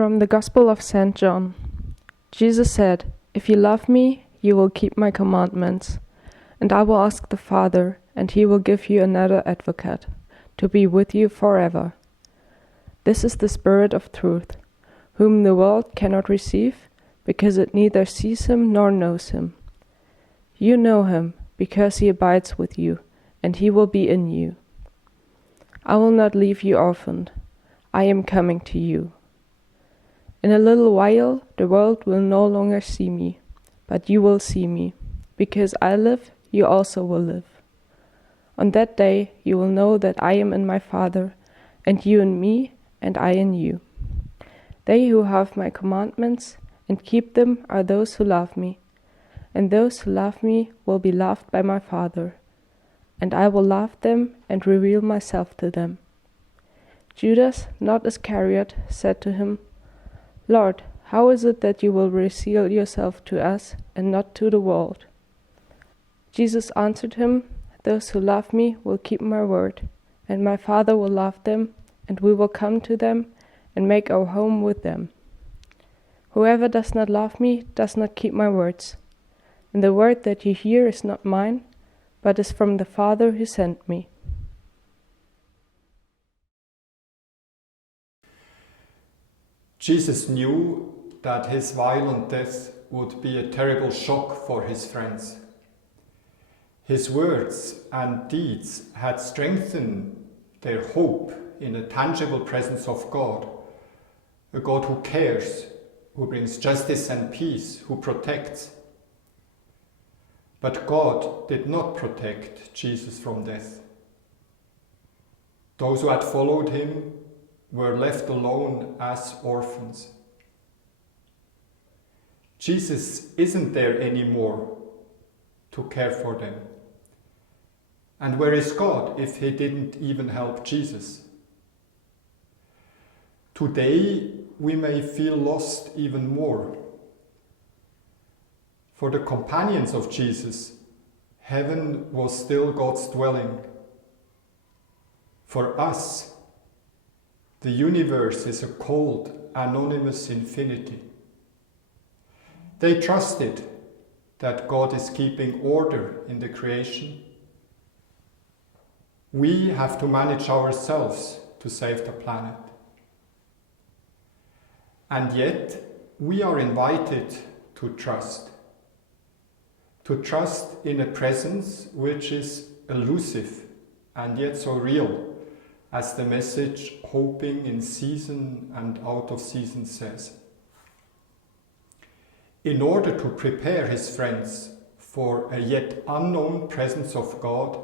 From the Gospel of St. John. Jesus said, "If you love me, you will keep my commandments. And I will ask the Father, and he will give you another advocate, to be with you forever. This is the Spirit of truth, whom the world cannot receive, because it neither sees him nor knows him. You know him, because he abides with you, and he will be in you. I will not leave you orphaned. I am coming to you. In a little while the world will no longer see me, but you will see me. Because I live, you also will live. On that day you will know that I am in my Father, and you in me, and I in you. They who have my commandments and keep them are those who love me, and those who love me will be loved by my Father, and I will love them and reveal myself to them." Judas, not Iscariot, said to him, "Lord, how is it that you will reveal yourself to us and not to the world?" Jesus answered him, "Those who love me will keep my word, and my Father will love them, and we will come to them and make our home with them. Whoever does not love me does not keep my words, and the word that you hear is not mine, but is from the Father who sent me." Jesus knew that his violent death would be a terrible shock for his friends. His words and deeds had strengthened their hope in a tangible presence of God, a God who cares, who brings justice and peace, who protects. But God did not protect Jesus from death. Those who had followed him were left alone as orphans. Jesus isn't there anymore to care for them. And where is God if he didn't even help Jesus? Today we may feel lost even more. For the companions of Jesus, heaven was still God's dwelling. For us, the universe is a cold, anonymous infinity. They trusted that God is keeping order in the creation. We have to manage ourselves to save the planet. And yet, we are invited to trust in a presence which is elusive and yet so real, as the message "Hoping in Season and Out of Season" says. In order to prepare his friends for a yet unknown presence of God,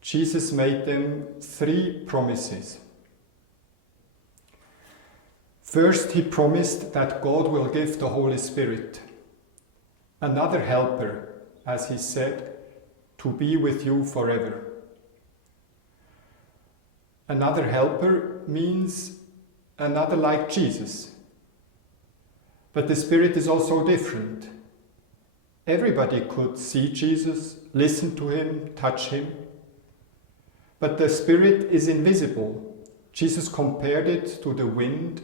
Jesus made them 3 promises. First, he promised that God will give the Holy Spirit, another helper, as he said, to be with you forever. Another helper means another like Jesus. But the Spirit is also different. Everybody could see Jesus, listen to him, touch him. But the Spirit is invisible. Jesus compared it to the wind.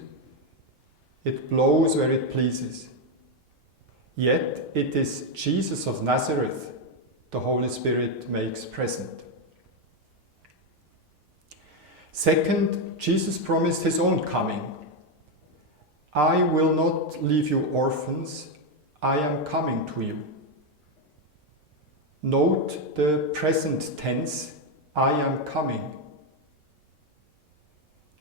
It blows where it pleases. Yet it is Jesus of Nazareth the Holy Spirit makes present. Second, Jesus promised his own coming. "I will not leave you orphans, I am coming to you." Note the present tense, "I am coming."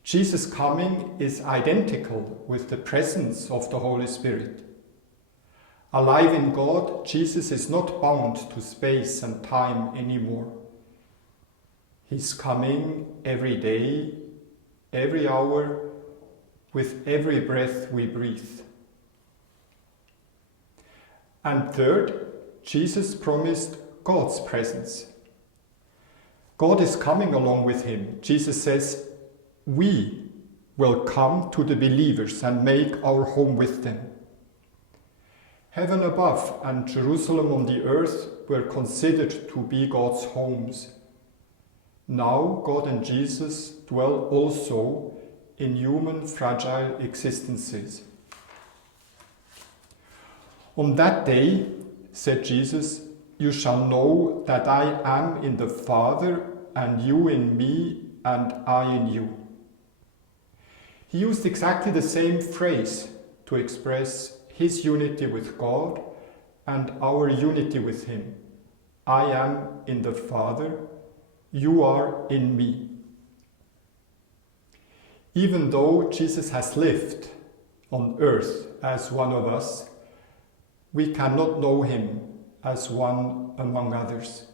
Jesus' coming is identical with the presence of the Holy Spirit. Alive in God, Jesus is not bound to space and time anymore. He's coming every day, every hour, with every breath we breathe. And third, Jesus promised God's presence. God is coming along with him. Jesus says, "We will come to the believers and make our home with them." Heaven above and Jerusalem on the earth were considered to be God's homes. Now God and Jesus dwell also in human fragile existences. On that day, said Jesus, you shall know that I am in the Father, and you in me, and I in you. He used exactly the same phrase to express his unity with God and our unity with him. I am in the Father, you are in me. Even though Jesus has lived on earth as one of us, we cannot know him as one among others.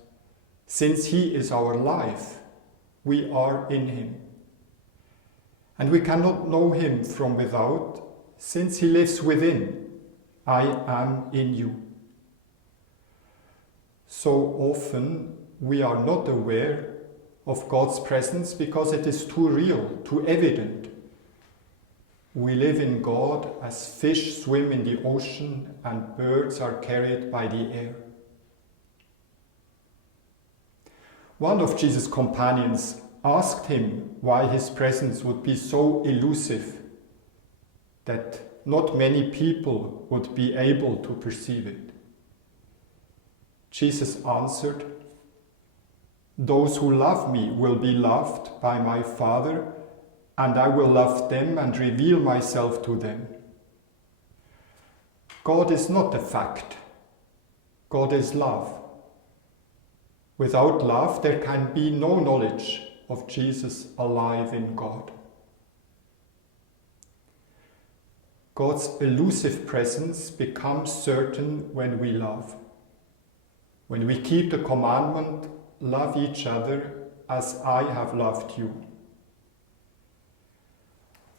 Since he is our life, we are in him. And we cannot know him from without, since he lives within. I am in you. So often we are not aware of God's presence because it is too real, too evident. We live in God as fish swim in the ocean and birds are carried by the air. One of Jesus' companions asked him why his presence would be so elusive that not many people would be able to perceive it. Jesus answered, "Those who love me will be loved by my Father, and I will love them and reveal myself to them." God is not a fact. God is love. Without love, there can be no knowledge of Jesus alive in God. God's elusive presence becomes certain when we love. When we keep the commandment, love each other as I have loved you.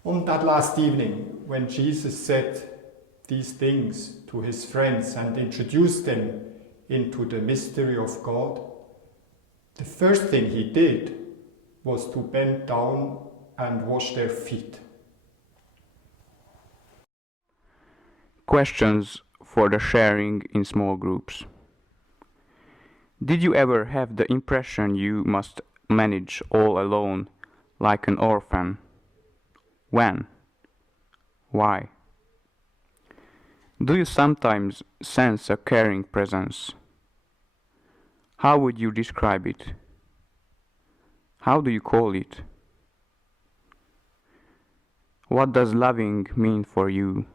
On that last evening, when Jesus said these things to his friends and introduced them into the mystery of God, the first thing he did was to bend down and wash their feet. Questions for the sharing in small groups. Did you ever have the impression you must manage all alone, like an orphan? When? Why? Do you sometimes sense a caring presence? How would you describe it? How do you call it? What does loving mean for you?